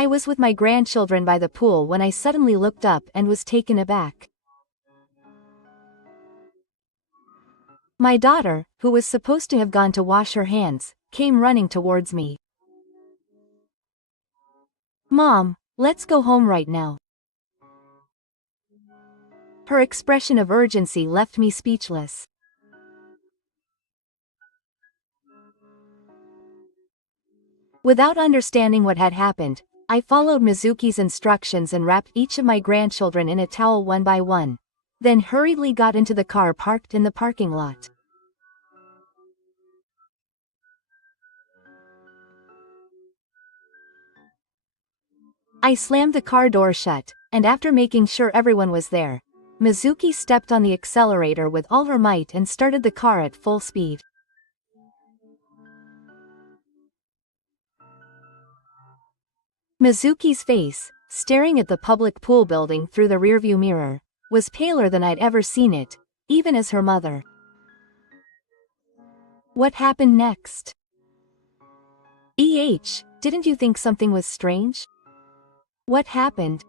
I was with my grandchildren by the pool when I suddenly looked up and was taken aback. My daughter, who was supposed to have gone to wash her hands, came running towards me. "Mom, let's go home right now." Her expression of urgency left me speechless. Without understanding what had happened, I followed Mizuki's instructions and wrapped each of my grandchildren in a towel one by one, then hurriedly got into the car parked in the parking lot. I slammed the car door shut, and after making sure everyone was there, Mizuki stepped on the accelerator with all her might and started the car at full speed. Mizuki's face, staring at the public pool building through the rearview mirror, was paler than I'd ever seen it, even as her mother. What happened next? Didn't you think something was strange? What happened?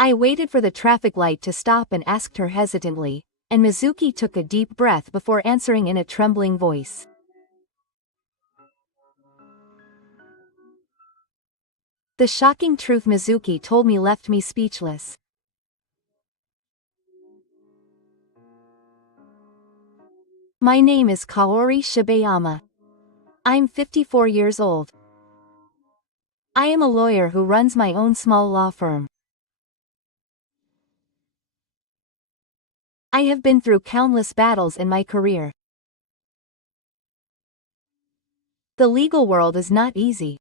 I waited for the traffic light to stop and asked her hesitantly, and Mizuki took a deep breath before answering in a trembling voice. The shocking truth Mizuki told me left me speechless. My name is Kaori Shibayama. I'm 54 years old. I am a lawyer who runs my own small law firm. I have been through countless battles in my career. The legal world is not easy.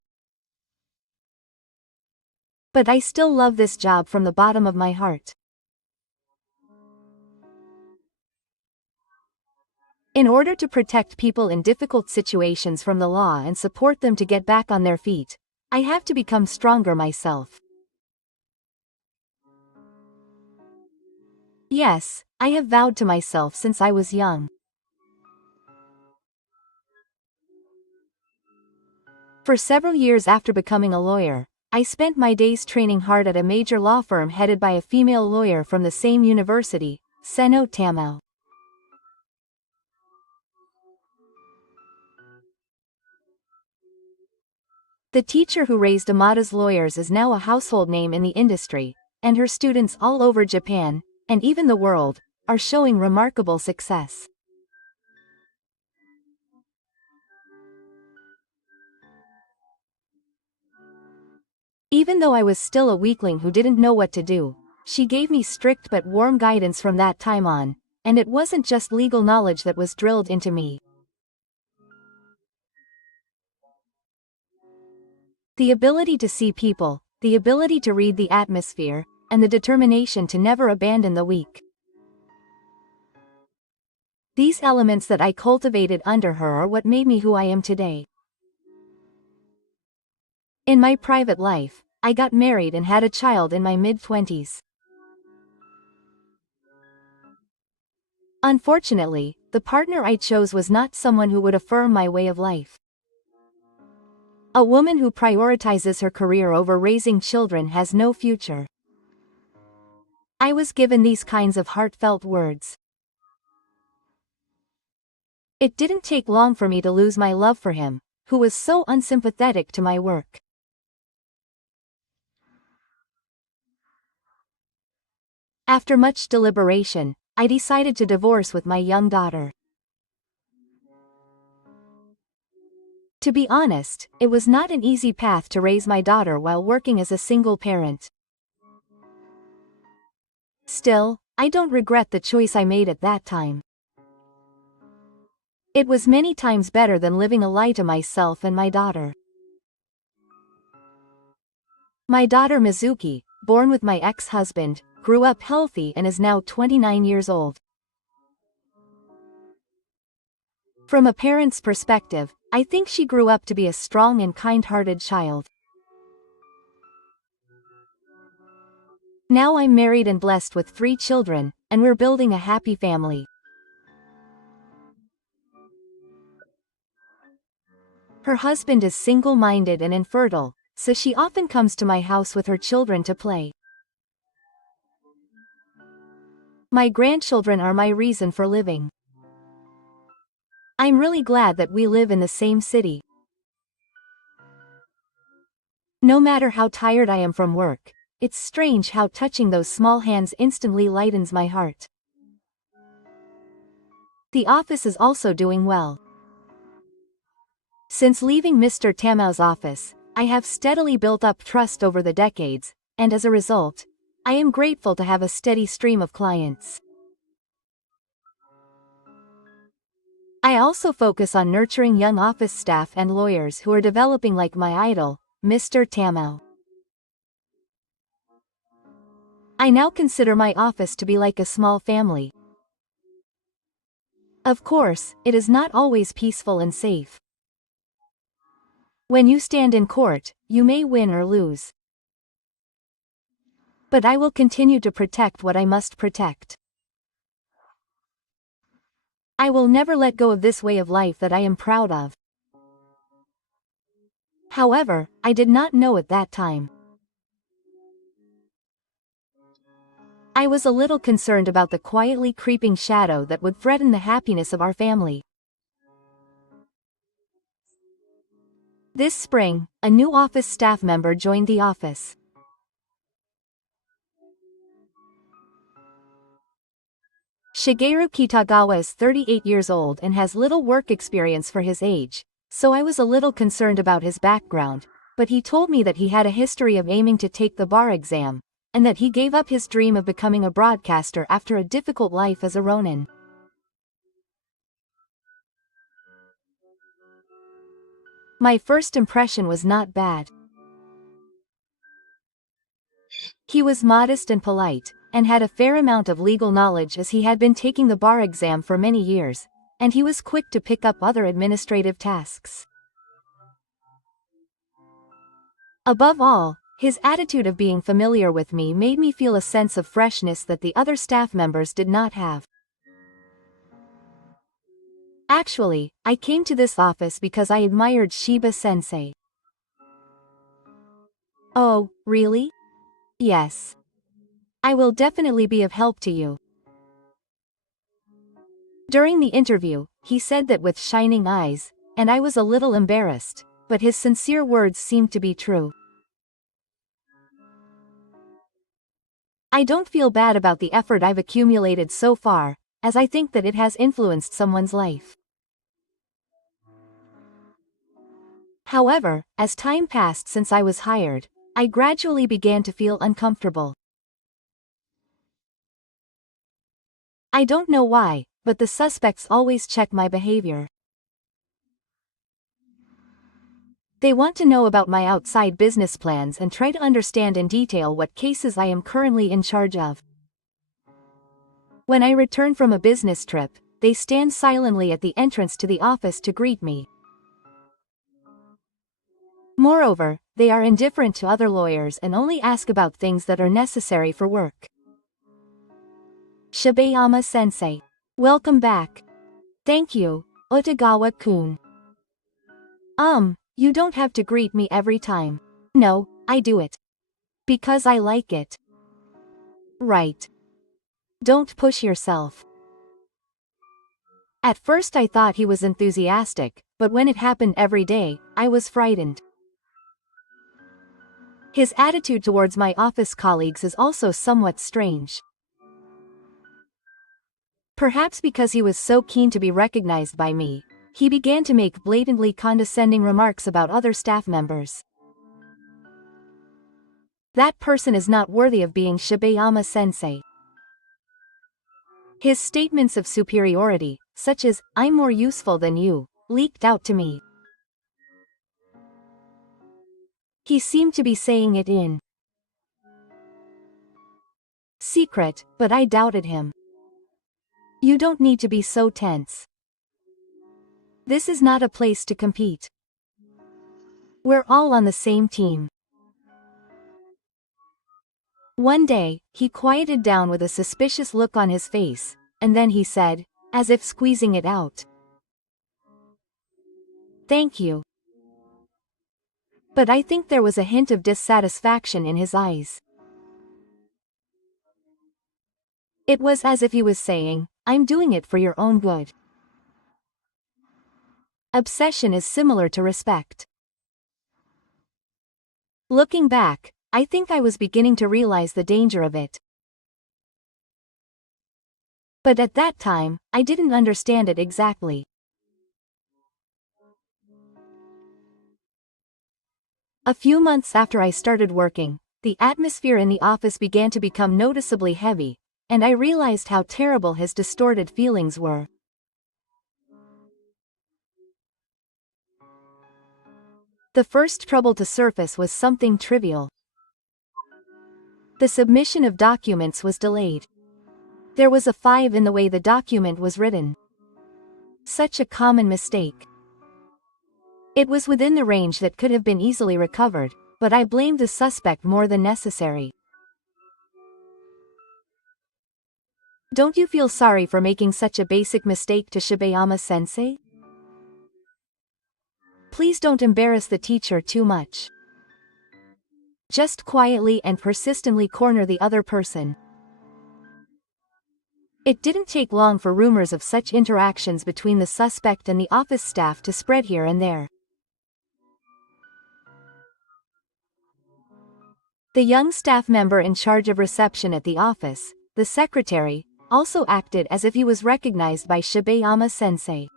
But I still love this job from the bottom of my heart. In order to protect people in difficult situations from the law and support them to get back on their feet, I have to become stronger myself. Yes, I have vowed to myself since I was young. For several years after becoming a lawyer, I spent my days training hard at a major law firm headed by a female lawyer from the same university, Seno Tamao. The teacher who raised Amada's lawyers is now a household name in the industry, and her students all over Japan, and even the world, are showing remarkable success. Even though I was still a weakling who didn't know what to do, she gave me strict but warm guidance from that time on, and it wasn't just legal knowledge that was drilled into me. The ability to see people, the ability to read the atmosphere, and the determination to never abandon the weak. These elements that I cultivated under her are what made me who I am today. In my private life, I got married and had a child in my mid-20s. Unfortunately, the partner I chose was not someone who would affirm my way of life. A woman who prioritizes her career over raising children has no future. I was given these kinds of heartfelt words. It didn't take long for me to lose my love for him, who was so unsympathetic to my work. After much deliberation, I decided to divorce with my young daughter. To be honest, it was not an easy path to raise my daughter while working as a single parent. Still, I don't regret the choice I made at that time. It was many times better than living a lie to myself and my daughter. My daughter Mizuki, born with my ex-husband, grew up healthy and is now 29 years old. From a parent's perspective, I think she grew up to be a strong and kind-hearted child. Now I'm married and blessed with 3 children, and we're building a happy family. Her husband is single-minded and infertile, so she often comes to my house with her children to play. My grandchildren are my reason for living. I'm really glad that we live in the same city. No matter how tired I am from work, it's strange how touching those small hands instantly lightens my heart. The office is also doing well. Since leaving Mr. Tamo's office, I have steadily built up trust over the decades, and as a result, I am grateful to have a steady stream of clients. I also focus on nurturing young office staff and lawyers who are developing like my idol, Mr. Tamo. I now consider my office to be like a small family. Of course, it is not always peaceful and safe. When you stand in court, you may win or lose. But I will continue to protect what I must protect. I will never let go of this way of life that I am proud of. However, I did not know at that time. I was a little concerned about the quietly creeping shadow that would threaten the happiness of our family. This spring, a new office staff member joined the office. Shigeru Kitagawa is 38 years old and has little work experience for his age, so I was a little concerned about his background, but he told me that he had a history of aiming to take the bar exam, and that he gave up his dream of becoming a broadcaster after a difficult life as a ronin. My first impression was not bad. He was modest and polite, and had a fair amount of legal knowledge as he had been taking the bar exam for many years, and he was quick to pick up other administrative tasks. Above all, his attitude of being familiar with me made me feel a sense of freshness that the other staff members did not have. Actually, I came to this office because I admired Shiba-sensei. Oh, really? Yes. I will definitely be of help to you. During the interview, he said that with shining eyes, and I was a little embarrassed, but his sincere words seemed to be true. I don't feel bad about the effort I've accumulated so far, as I think that it has influenced someone's life. However, as time passed since I was hired, I gradually began to feel uncomfortable. I don't know why, but the suspects always check my behavior. They want to know about my outside business plans and try to understand in detail what cases I am currently in charge of. When I return from a business trip, they stand silently at the entrance to the office to greet me. Moreover, they are indifferent to other lawyers and only ask about things that are necessary for work. Shibayama-sensei. Welcome back. Thank you, Otagawa-kun. You don't have to greet me every time. No, I do it. Because I like it. Right. Don't push yourself. At first I thought he was enthusiastic, but when it happened every day, I was frightened. His attitude towards my office colleagues is also somewhat strange. Perhaps because he was so keen to be recognized by me, he began to make blatantly condescending remarks about other staff members. That person is not worthy of being Shibayama-sensei. His statements of superiority, such as, "I'm more useful than you," leaked out to me. He seemed to be saying it in secret, but I doubted him. You don't need to be so tense. This is not a place to compete. We're all on the same team. One day, he quieted down with a suspicious look on his face, and then he said, as if squeezing it out, "Thank you. But I think there was a hint of dissatisfaction in his eyes. It was as if he was saying, "I'm doing it for your own good." Obsession is similar to respect. Looking back, I think I was beginning to realize the danger of it. But at that time, I didn't understand it exactly. A few months after I started working, the atmosphere in the office began to become noticeably heavy, and I realized how terrible his distorted feelings were. The first trouble to surface was something trivial. The submission of documents was delayed. There was a 5 in the way the document was written. Such a common mistake. It was within the range that could have been easily recovered, but I blamed the suspect more than necessary. Don't you feel sorry for making such a basic mistake to Shibayama-sensei? Please don't embarrass the teacher too much. Just quietly and persistently corner the other person. It didn't take long for rumors of such interactions between the suspect and the office staff to spread here and there. The young staff member in charge of reception at the office, the secretary, also acted as if he was recognized by Shibayama-sensei.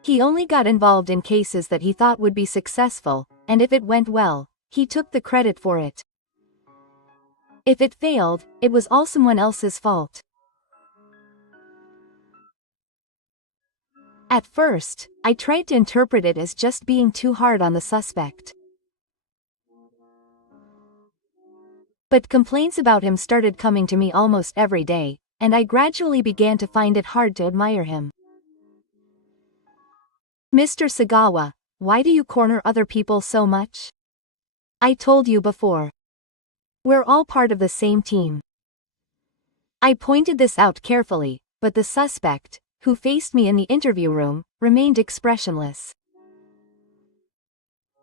He only got involved in cases that he thought would be successful, and if it went well, he took the credit for it. If it failed, it was all someone else's fault. At first, I tried to interpret it as just being too hard on the suspect. But complaints about him started coming to me almost every day, and I gradually began to find it hard to admire him. "Mr. Sagawa, why do you corner other people so much? I told you before. We're all part of the same team." I pointed this out carefully, but the suspect, who faced me in the interview room, remained expressionless.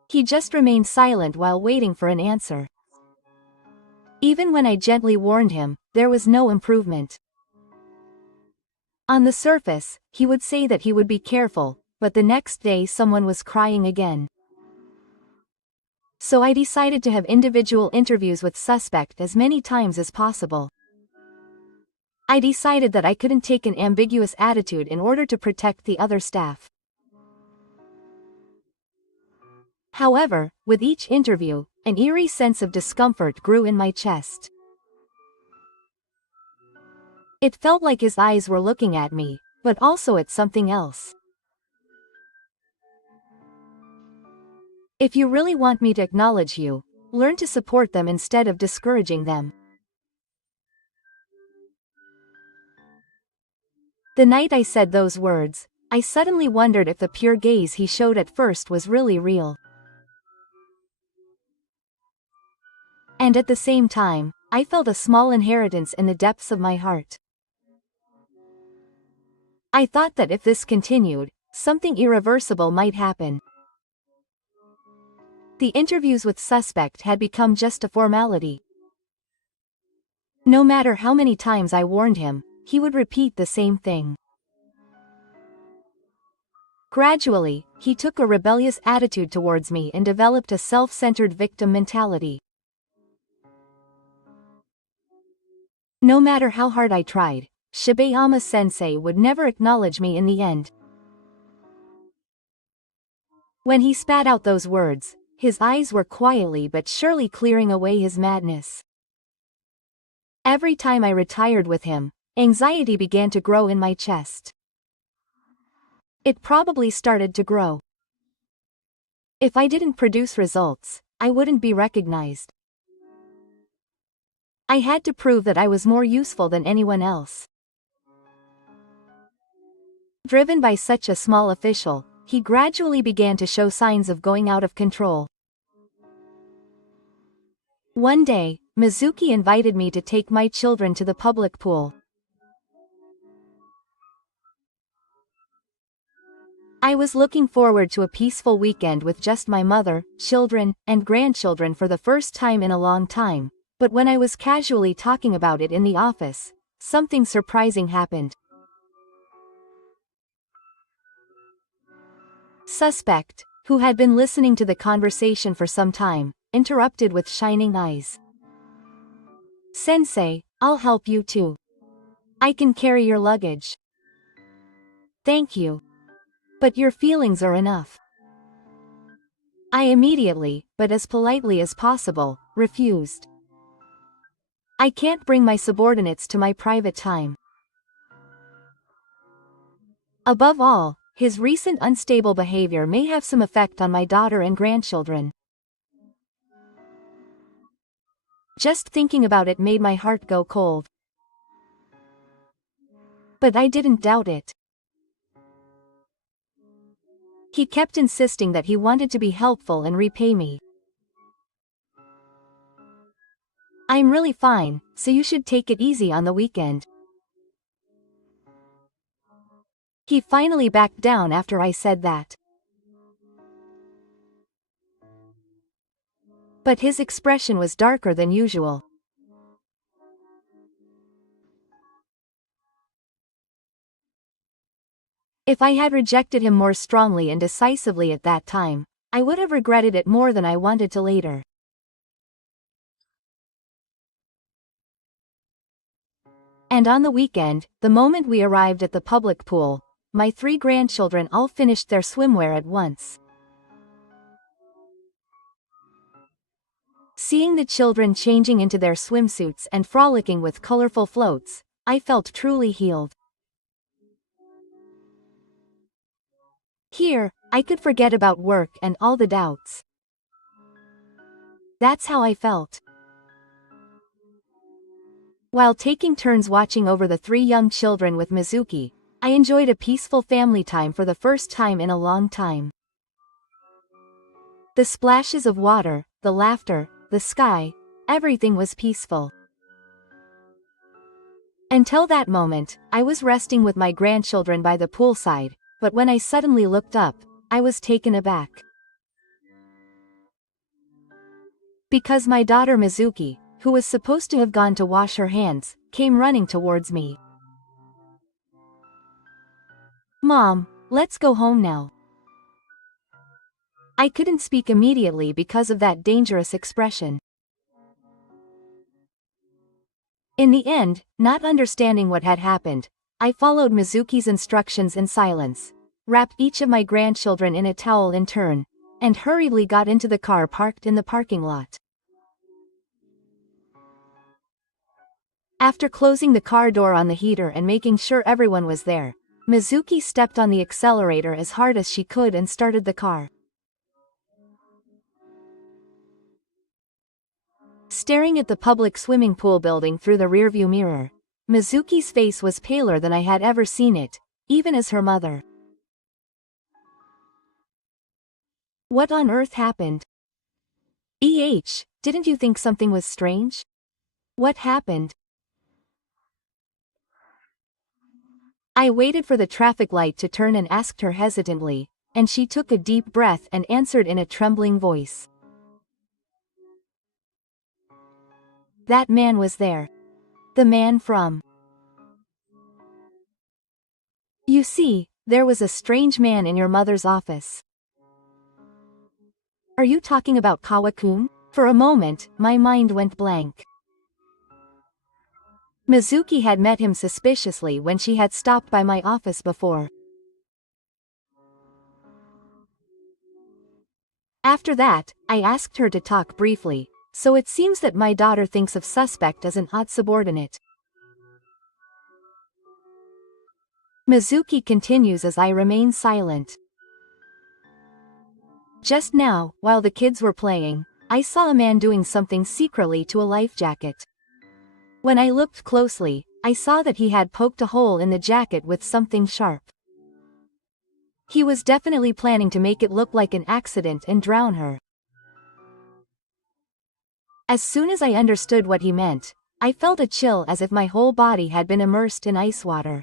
He just remained silent while waiting for an answer. Even when I gently warned him, there was no improvement. On the surface, he would say that he would be careful, but the next day someone was crying again. So I decided to have individual interviews with suspect as many times as possible. I decided that I couldn't take an ambiguous attitude in order to protect the other staff. However, with each interview, an eerie sense of discomfort grew in my chest. It felt like his eyes were looking at me, but also at something else. If you really want me to acknowledge you, learn to support them instead of discouraging them. The night I said those words, I suddenly wondered if the pure gaze he showed at first was really real. And at the same time, I felt a small inheritance in the depths of my heart. I thought that if this continued, something irreversible might happen. The interviews with suspect had become just a formality. No matter how many times I warned him, he would repeat the same thing. Gradually, he took a rebellious attitude towards me and developed a self-centered victim mentality. No matter how hard I tried, Shibayama-sensei would never acknowledge me in the end. When he spat out those words, his eyes were quietly but surely clearing away his madness. Every time I retired with him, anxiety began to grow in my chest. It probably started to grow. If I didn't produce results, I wouldn't be recognized. I had to prove that I was more useful than anyone else. Driven by such a small official, he gradually began to show signs of going out of control. One day, Mizuki invited me to take my children to the public pool. I was looking forward to a peaceful weekend with just my mother, children, and grandchildren for the first time in a long time, but when I was casually talking about it in the office, something surprising happened. Suspect, who had been listening to the conversation for some time, interrupted with shining eyes. Sensei, I'll help you too. I can carry your luggage. Thank you. But your feelings are enough. I immediately, but as politely as possible, refused. I can't bring my subordinates to my private time. Above all, his recent unstable behavior may have some effect on my daughter and grandchildren. Just thinking about it made my heart go cold. But I didn't doubt it. He kept insisting that he wanted to be helpful and repay me. I'm really fine, so you should take it easy on the weekend. He finally backed down after I said that. But his expression was darker than usual. If I had rejected him more strongly and decisively at that time, I would have regretted it more than I wanted to later. And on the weekend, the moment we arrived at the public pool, my 3 grandchildren all finished their swimwear at once. Seeing the children changing into their swimsuits and frolicking with colorful floats, I felt truly healed. Here, I could forget about work and all the doubts. That's how I felt. While taking turns watching over the 3 young children with Mizuki, I enjoyed a peaceful family time for the first time in a long time. The splashes of water, the laughter, the sky, everything was peaceful. Until that moment, I was resting with my grandchildren by the poolside, but when I suddenly looked up, I was taken aback. Because my daughter Mizuki, who was supposed to have gone to wash her hands, came running towards me. Mom, let's go home now. I couldn't speak immediately because of that dangerous expression. In the end, not understanding what had happened, I followed Mizuki's instructions in silence, wrapped each of my grandchildren in a towel in turn, and hurriedly got into the car parked in the parking lot. After closing the car door on the heater and making sure everyone was there, Mizuki stepped on the accelerator as hard as she could and started the car. Staring at the public swimming pool building through the rearview mirror, Mizuki's face was paler than I had ever seen it, even as her mother. What on earth happened? Didn't you think something was strange? What happened? I waited for the traffic light to turn and asked her hesitantly, and she took a deep breath and answered in a trembling voice. That man was there. The man from... You see, there was a strange man in your mother's office. Are you talking about Kawa-kun? For a moment, my mind went blank. Mizuki had met him suspiciously when she had stopped by my office before. After that, I asked her to talk briefly, so it seems that my daughter thinks of suspect as an odd subordinate. Mizuki continues as I remain silent. Just now, while the kids were playing, I saw a man doing something secretly to a life jacket. When I looked closely, I saw that he had poked a hole in the jacket with something sharp. He was definitely planning to make it look like an accident and drown her. As soon as I understood what he meant, I felt a chill as if my whole body had been immersed in ice water.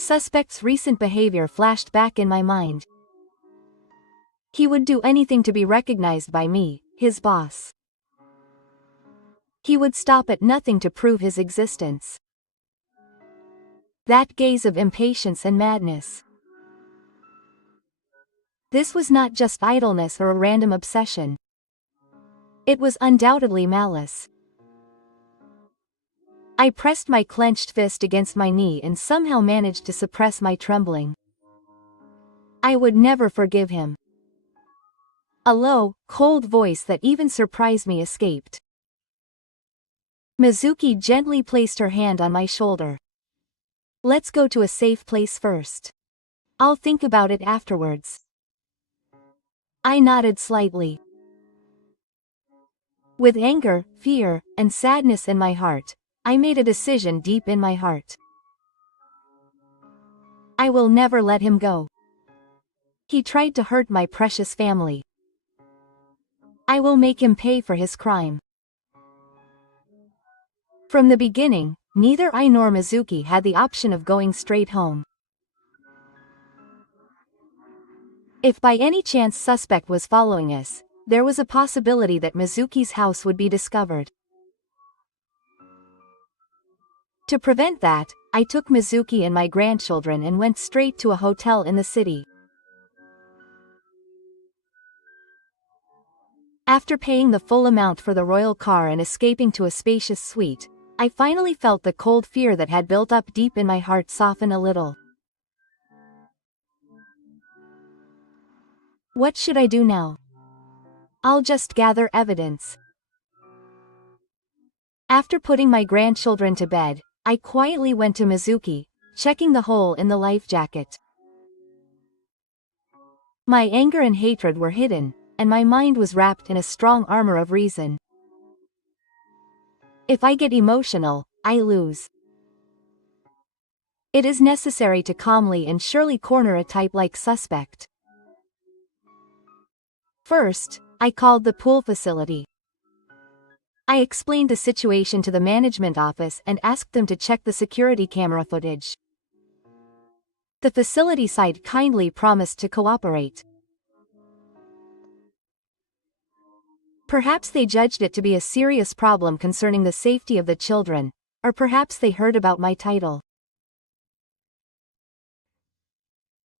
Suspect's recent behavior flashed back in my mind. He would do anything to be recognized by me, his boss. He would stop at nothing to prove his existence. That gaze of impatience and madness. This was not just idleness or a random obsession. It was undoubtedly malice. I pressed my clenched fist against my knee and somehow managed to suppress my trembling. I would never forgive him. A low, cold voice that even surprised me escaped. Mizuki gently placed her hand on my shoulder. Let's go to a safe place first. I'll think about it afterwards. I nodded slightly. With anger, fear, and sadness in my heart, I made a decision deep in my heart. I will never let him go. He tried to hurt my precious family. I will make him pay for his crime. From the beginning, neither I nor Mizuki had the option of going straight home. If by any chance suspect was following us, there was a possibility that Mizuki's house would be discovered. To prevent that, I took Mizuki and my grandchildren and went straight to a hotel in the city. After paying the full amount for the royal car and escaping to a spacious suite, I finally felt the cold fear that had built up deep in my heart soften a little. What should I do now? I'll just gather evidence. After putting my grandchildren to bed, I quietly went to Mizuki, checking the hole in the life jacket. My anger and hatred were hidden, and my mind was wrapped in a strong armor of reason. If I get emotional, I lose. It is necessary to calmly and surely corner a type like suspect. First, I called the pool facility. I explained the situation to the management office and asked them to check the security camera footage. The facility side kindly promised to cooperate. Perhaps they judged it to be a serious problem concerning the safety of the children, or perhaps they heard about my title.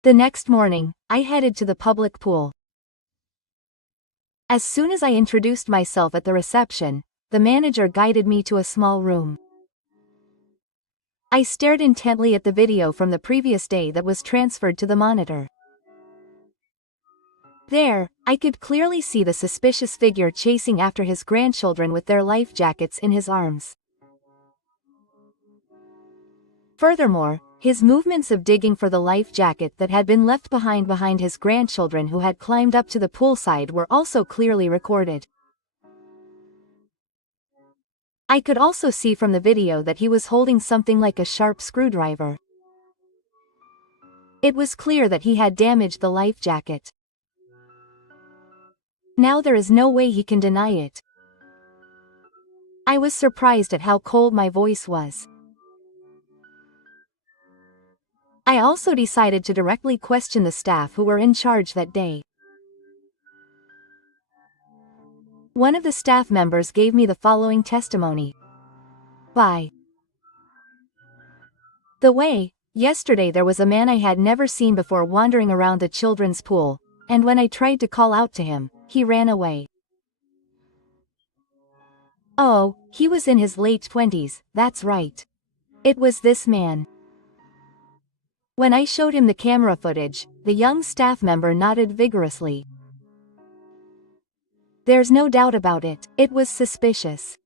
The next morning, I headed to the public pool. As soon as I introduced myself at the reception, the manager guided me to a small room. I stared intently at the video from the previous day that was transferred to the monitor. There, I could clearly see the suspicious figure chasing after his grandchildren with their life jackets in his arms. Furthermore, his movements of digging for the life jacket that had been left behind his grandchildren who had climbed up to the poolside were also clearly recorded. I could also see from the video that he was holding something like a sharp screwdriver. It was clear that he had damaged the life jacket. Now there is no way he can deny it. I was surprised at how cold my voice was. I also decided to directly question the staff who were in charge that day. One of the staff members gave me the following testimony. By the way, yesterday there was a man I had never seen before wandering around the children's pool, and when I tried to call out to him, he ran away. Oh, he was in his late 20s, that's right. It was this man. When I showed him the camera footage, the young staff member nodded vigorously. There's no doubt about it, it was suspicious.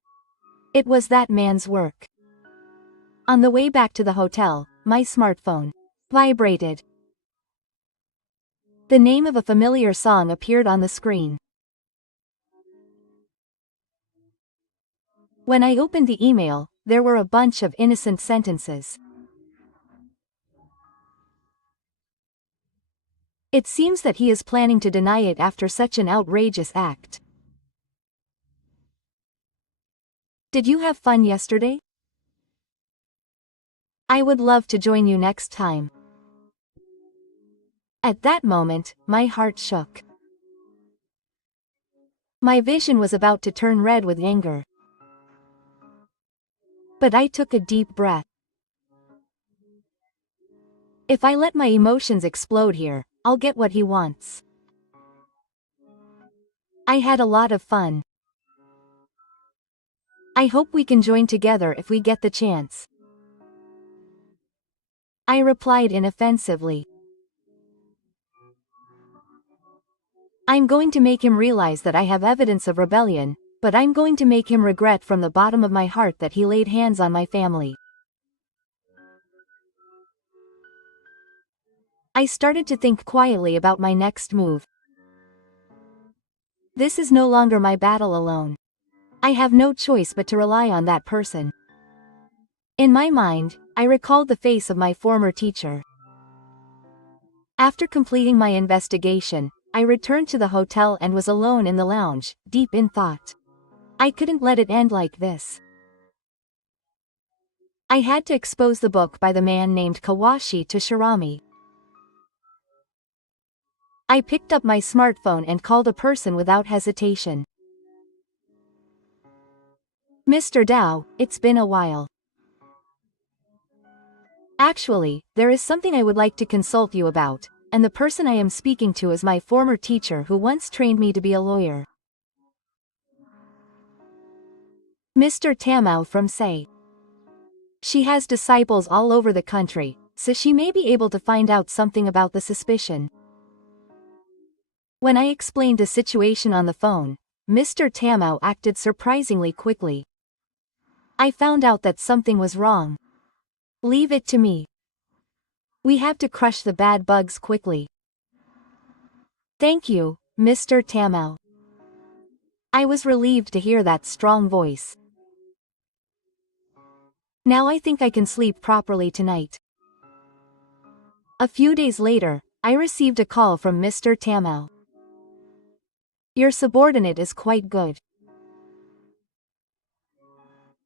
It was that man's work. On the way back to the hotel, my smartphone vibrated. The name of a familiar song appeared on the screen. When I opened the email, there were a bunch of innocent sentences. It seems that he is planning to deny it after such an outrageous act. Did you have fun yesterday? I would love to join you next time. At that moment, my heart shook. My vision was about to turn red with anger. But I took a deep breath. If I let my emotions explode here, I'll get what he wants. I had a lot of fun. I hope we can join together if we get the chance. I replied inoffensively. I'm going to make him realize that I have evidence of rebellion, but I'm going to make him regret from the bottom of my heart that he laid hands on my family. I started to think quietly about my next move. This is no longer my battle alone. I have no choice but to rely on that person. In my mind, I recalled the face of my former teacher. After completing my investigation, I returned to the hotel and was alone in the lounge, deep in thought. I couldn't let it end like this. I had to expose the book by the man named Kawashi to Shirami. I picked up my smartphone and called a person without hesitation. Mr. Dao, it's been a while. Actually, there is something I would like to consult you about, and the person I am speaking to is my former teacher who once trained me to be a lawyer. Mr. Tamao from Sei. She has disciples all over the country, so she may be able to find out something about the suspicion. When I explained the situation on the phone, Mr. Tamao acted surprisingly quickly. I found out that something was wrong. Leave it to me. We have to crush the bad bugs quickly. Thank you, Mr. Tamao. I was relieved to hear that strong voice. Now I think I can sleep properly tonight. A few days later, I received a call from Mr. Tamao. Your subordinate is quite good.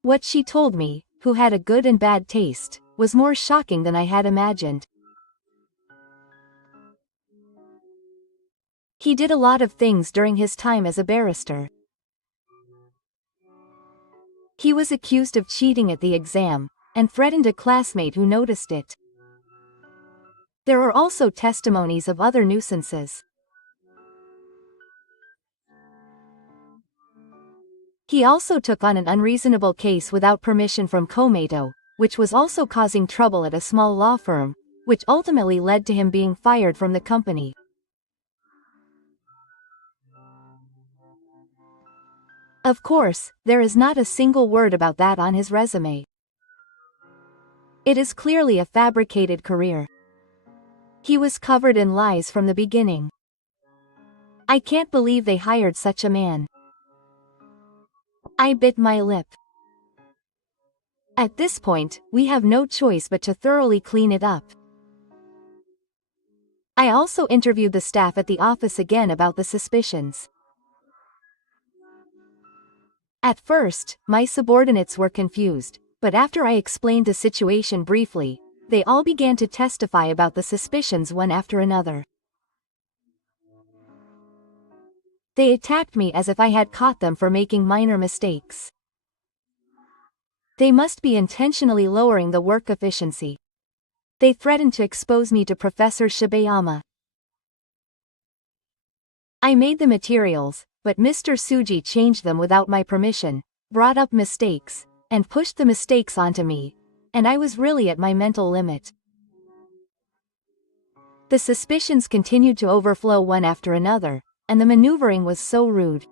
What she told me, who had a good and bad taste, was more shocking than I had imagined. He did a lot of things during his time as a barrister. He was accused of cheating at the exam, and threatened a classmate who noticed it. There are also testimonies of other nuisances. He also took on an unreasonable case without permission from Komeito, which was also causing trouble at a small law firm, which ultimately led to him being fired from the company. Of course, there is not a single word about that on his resume. It is clearly a fabricated career. He was covered in lies from the beginning. I can't believe they hired such a man. I bit my lip. At this point, we have no choice but to thoroughly clean it up. I also interviewed the staff at the office again about the suspicions. At first, my subordinates were confused, but after I explained the situation briefly, they all began to testify about the suspicions one after another. They attacked me as if I had caught them for making minor mistakes. They must be intentionally lowering the work efficiency. They threatened to expose me to Professor Shibayama. I made the materials, but Mr. Tsuji changed them without my permission, brought up mistakes, and pushed the mistakes onto me, and I was really at my mental limit. The suspicions continued to overflow one after another, and the maneuvering was so rude.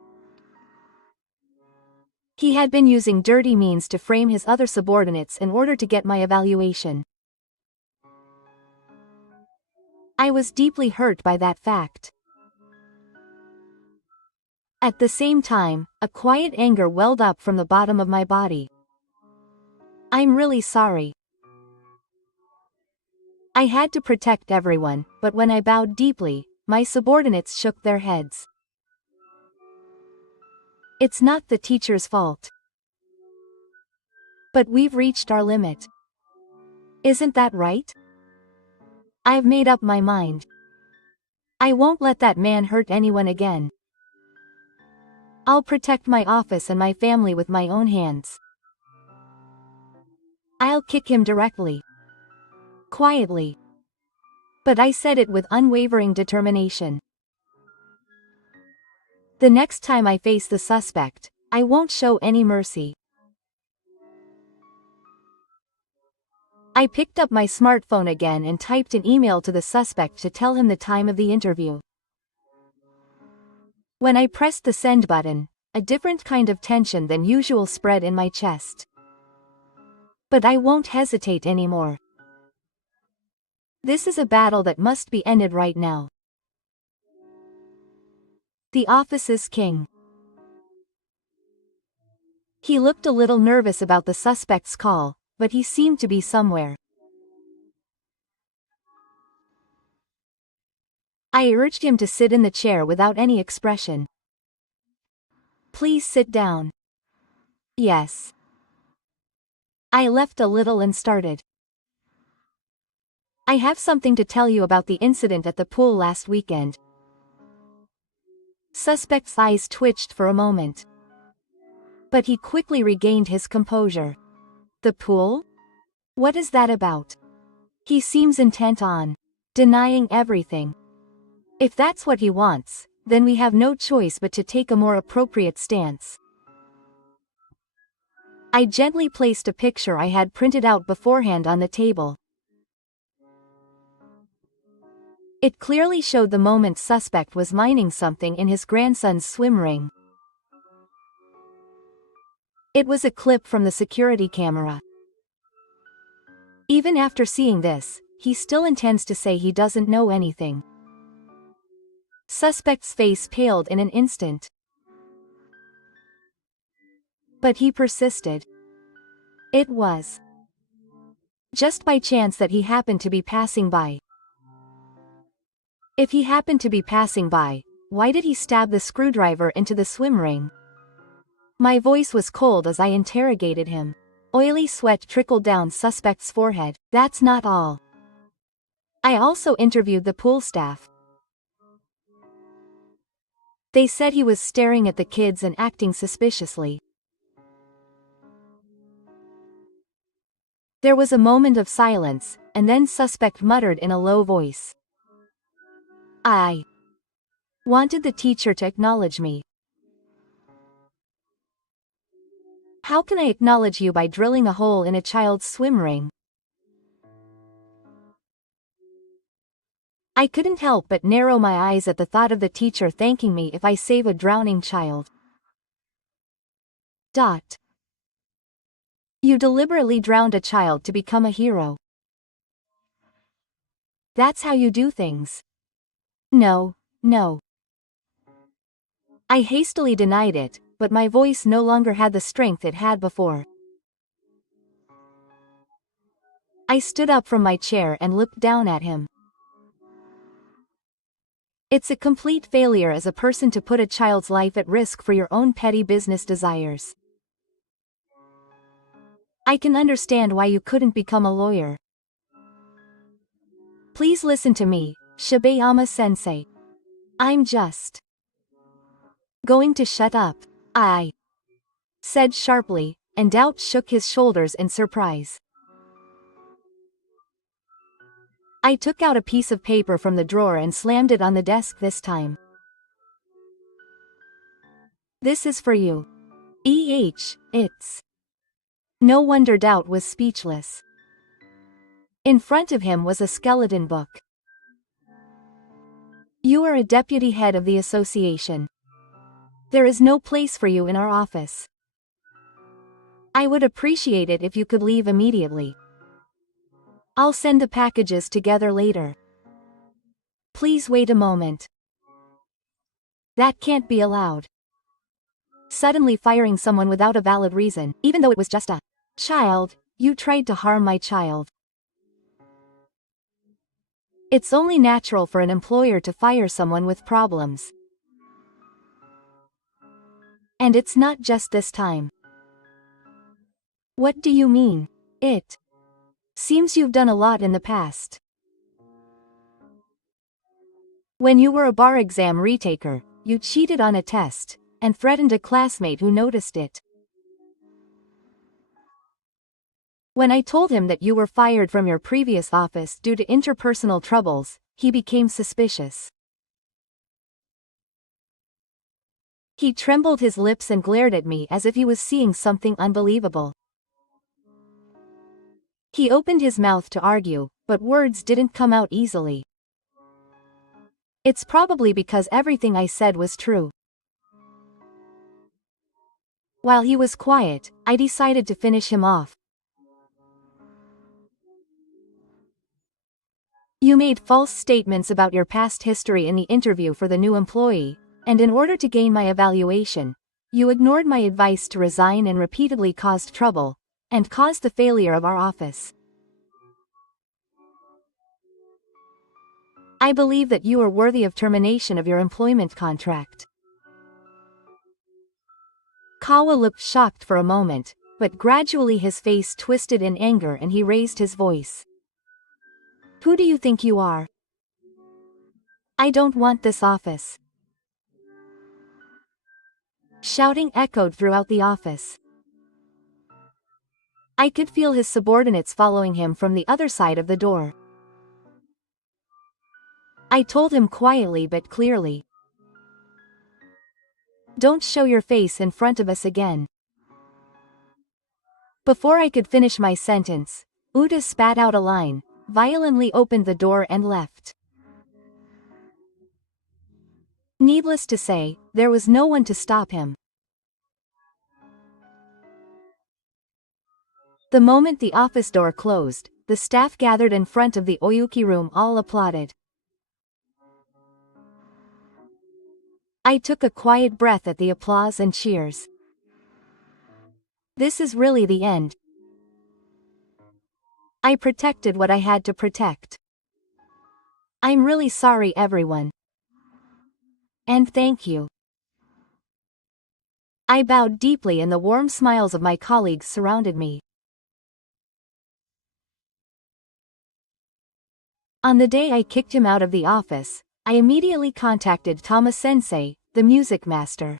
He had been using dirty means to frame his other subordinates in order to get my evaluation. I was deeply hurt by that fact. At the same time, a quiet anger welled up from the bottom of my body. I'm really sorry. I had to protect everyone, but when I bowed deeply, my subordinates shook their heads. It's not the teacher's fault. But we've reached our limit. Isn't that right? I've made up my mind. I won't let that man hurt anyone again. I'll protect my office and my family with my own hands. I'll kick him directly. Quietly. But I said it with unwavering determination. The next time I face the suspect, I won't show any mercy. I picked up my smartphone again and typed an email to the suspect to tell him the time of the interview. When I pressed the send button, a different kind of tension than usual spread in my chest. But I won't hesitate anymore. This is a battle that must be ended right now. The office's king. He looked a little nervous about the suspect's call, but he seemed to be somewhere. I urged him to sit in the chair without any expression. Please sit down. Yes. I left a little and started. I have something to tell you about the incident at the pool last weekend. Suspect's eyes twitched for a moment. But he quickly regained his composure. The pool? What is that about? He seems intent on denying everything. If that's what he wants, then we have no choice but to take a more appropriate stance. I gently placed a picture I had printed out beforehand on the table. It clearly showed the moment suspect was mining something in his grandson's swim ring. It was a clip from the security camera. Even after seeing this, he still intends to say he doesn't know anything. Suspect's face paled in an instant. But he persisted. It was just by chance that he happened to be passing by. If he happened to be passing by, why did he stab the screwdriver into the swim ring? My voice was cold as I interrogated him. Oily sweat trickled down suspect's forehead. That's not all. I also interviewed the pool staff. They said he was staring at the kids and acting suspiciously. There was a moment of silence, and then suspect muttered in a low voice. I wanted the teacher to acknowledge me. How can I acknowledge you by drilling a hole in a child's swim ring? I couldn't help but narrow my eyes at the thought of the teacher thanking me if I save a drowning child. You deliberately drowned a child to become a hero. That's how you do things. No. I hastily denied it, but my voice no longer had the strength it had before. I stood up from my chair and looked down at him. It's a complete failure as a person to put a child's life at risk for your own petty business desires. I can understand why you couldn't become a lawyer. Please listen to me, Shibayama-sensei. I'm just going to shut up, I said sharply, and Doubt shook his shoulders in surprise. I took out a piece of paper from the drawer and slammed it on the desk this time. This is for you. It's. No wonder Doubt was speechless. In front of him was a skeleton book. You are a deputy head of the association. There is no place for you in our office. I would appreciate it if you could leave immediately. I'll send the packages together later. Please wait a moment. That can't be allowed. Suddenly firing someone without a valid reason, even though it was just a child, you tried to harm my child. It's only natural for an employer to fire someone with problems. And it's not just this time. What do you mean, it? Seems you've done a lot in the past. When you were a bar exam retaker, you cheated on a test, and threatened a classmate who noticed it. When I told him that you were fired from your previous office due to interpersonal troubles, he became suspicious. He trembled his lips and glared at me as if he was seeing something unbelievable. He opened his mouth to argue, but words didn't come out easily. It's probably because everything I said was true. While he was quiet, I decided to finish him off. You made false statements about your past history in the interview for the new employee, and in order to gain my evaluation, you ignored my advice to resign and repeatedly caused trouble, and caused the failure of our office. I believe that you are worthy of termination of your employment contract. Kawa looked shocked for a moment, but gradually his face twisted in anger and he raised his voice. Who do you think you are? I don't want this office. Shouting echoed throughout the office. I could feel his subordinates following him from the other side of the door. I told him quietly but clearly. Don't show your face in front of us again. Before I could finish my sentence, Uta spat out a line, violently opened the door and left. Needless to say, there was no one to stop him. The moment the office door closed, the staff gathered in front of the Oyuki room all applauded. I took a quiet breath at the applause and cheers. This is really the end. I protected what I had to protect. I'm really sorry, everyone. And thank you. I bowed deeply and the warm smiles of my colleagues surrounded me. On the day I kicked him out of the office, I immediately contacted Tama-sensei, the music master.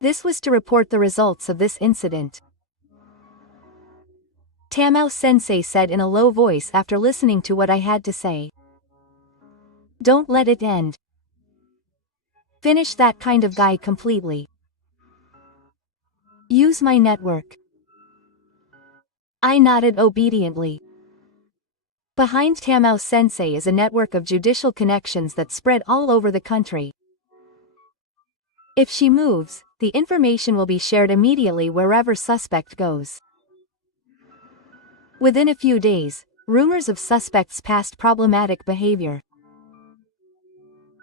This was to report the results of this incident. Tamao-sensei said in a low voice after listening to what I had to say. Don't let it end. Finish that kind of guy completely. Use my network. I nodded obediently. Behind Tamao-sensei is a network of judicial connections that spread all over the country. If she moves, the information will be shared immediately wherever suspect goes. Within a few days, rumors of suspects' past problematic behavior.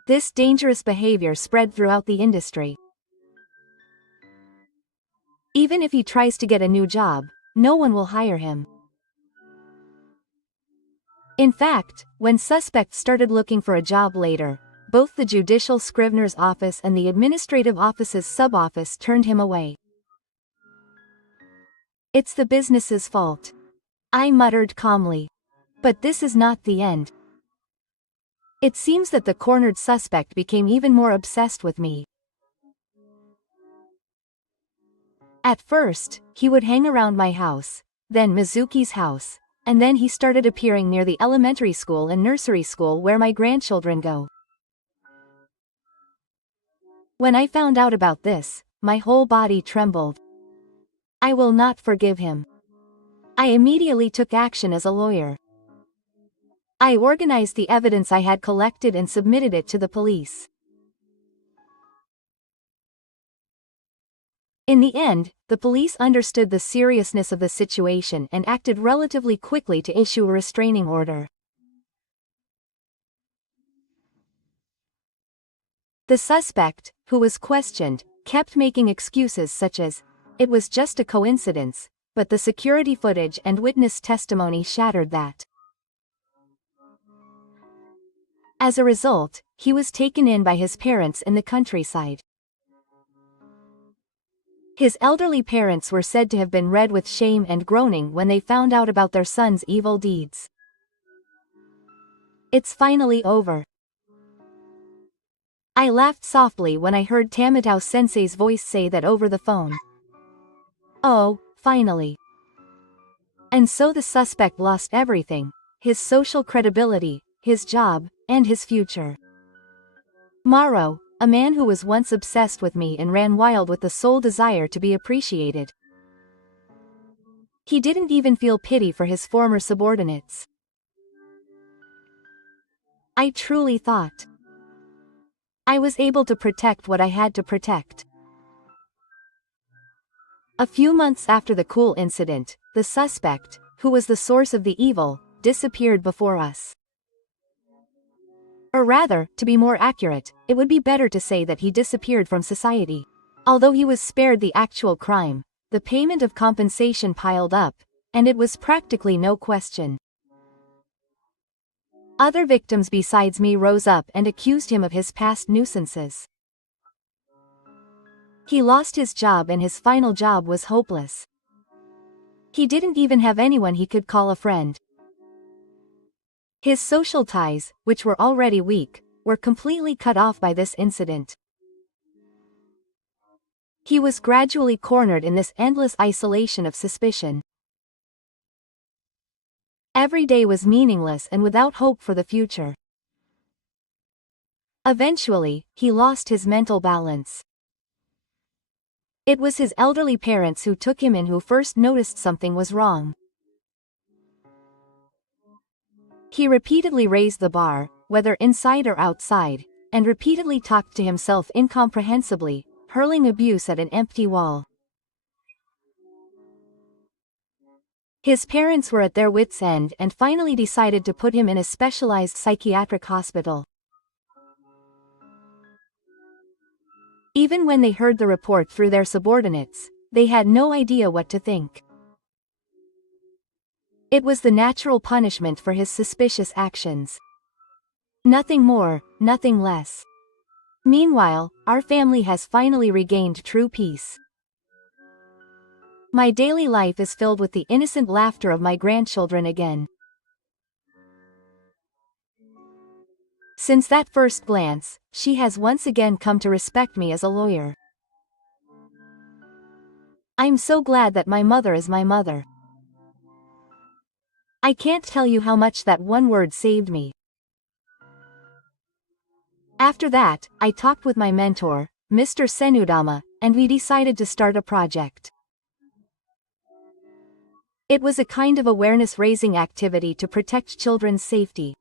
This dangerous behavior spread throughout the industry. Even if he tries to get a new job, no one will hire him. In fact, when suspects started looking for a job later, both the Judicial Scrivener's Office and the Administrative Office's sub-office turned him away. It's the business's fault. I muttered calmly. But this is not the end. It seems that the cornered suspect became even more obsessed with me. At first, he would hang around my house, then Mizuki's house, and then he started appearing near the elementary school and nursery school where my grandchildren go. When I found out about this, my whole body trembled. I will not forgive him. I immediately took action as a lawyer. I organized the evidence I had collected and submitted it to the police. In the end, the police understood the seriousness of the situation and acted relatively quickly to issue a restraining order. The suspect, who was questioned, kept making excuses such as, "It was just a coincidence," but the security footage and witness testimony shattered that. As a result, he was taken in by his parents in the countryside. His elderly parents were said to have been red with shame and groaning when they found out about their son's evil deeds. It's finally over. I laughed softly when I heard Tamatao-sensei's voice say that over the phone. Oh, finally. And so the suspect lost everything: his social credibility, his job, and his future. Maro, a man who was once obsessed with me and ran wild with the sole desire to be appreciated. He didn't even feel pity for his former subordinates. I truly thought I was able to protect what I had to protect. A few months after the Cool incident, the suspect, who was the source of the evil, disappeared before us. Or rather, to be more accurate, it would be better to say that he disappeared from society. Although he was spared the actual crime, the payment of compensation piled up, and it was practically no question. Other victims besides me rose up and accused him of his past nuisances. He lost his job and his final job was hopeless. He didn't even have anyone he could call a friend. His social ties, which were already weak, were completely cut off by this incident. He was gradually cornered in this endless isolation of suspicion. Every day was meaningless and without hope for the future. Eventually, he lost his mental balance. It was his elderly parents who took him in who first noticed something was wrong. He repeatedly raised the bar, whether inside or outside, and repeatedly talked to himself incomprehensibly, hurling abuse at an empty wall. His parents were at their wits' end and finally decided to put him in a specialized psychiatric hospital. Even when they heard the report through their subordinates, they had no idea what to think. It was the natural punishment for his suspicious actions. Nothing more, nothing less. Meanwhile, our family has finally regained true peace. My daily life is filled with the innocent laughter of my grandchildren again. Since that first glance, she has once again come to respect me as a lawyer. I'm so glad that my mother is my mother. I can't tell you how much that one word saved me. After that, I talked with my mentor, Mr. Senudama, and we decided to start a project. It was a kind of awareness-raising activity to protect children's safety.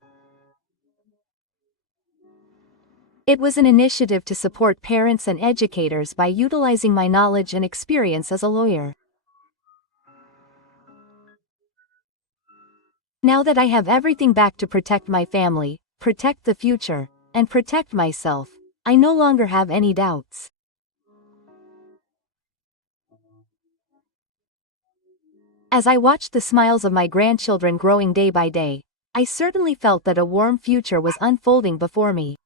It was an initiative to support parents and educators by utilizing my knowledge and experience as a lawyer. Now that I have everything back to protect my family, protect the future, and protect myself, I no longer have any doubts. As I watched the smiles of my grandchildren growing day by day, I certainly felt that a warm future was unfolding before me.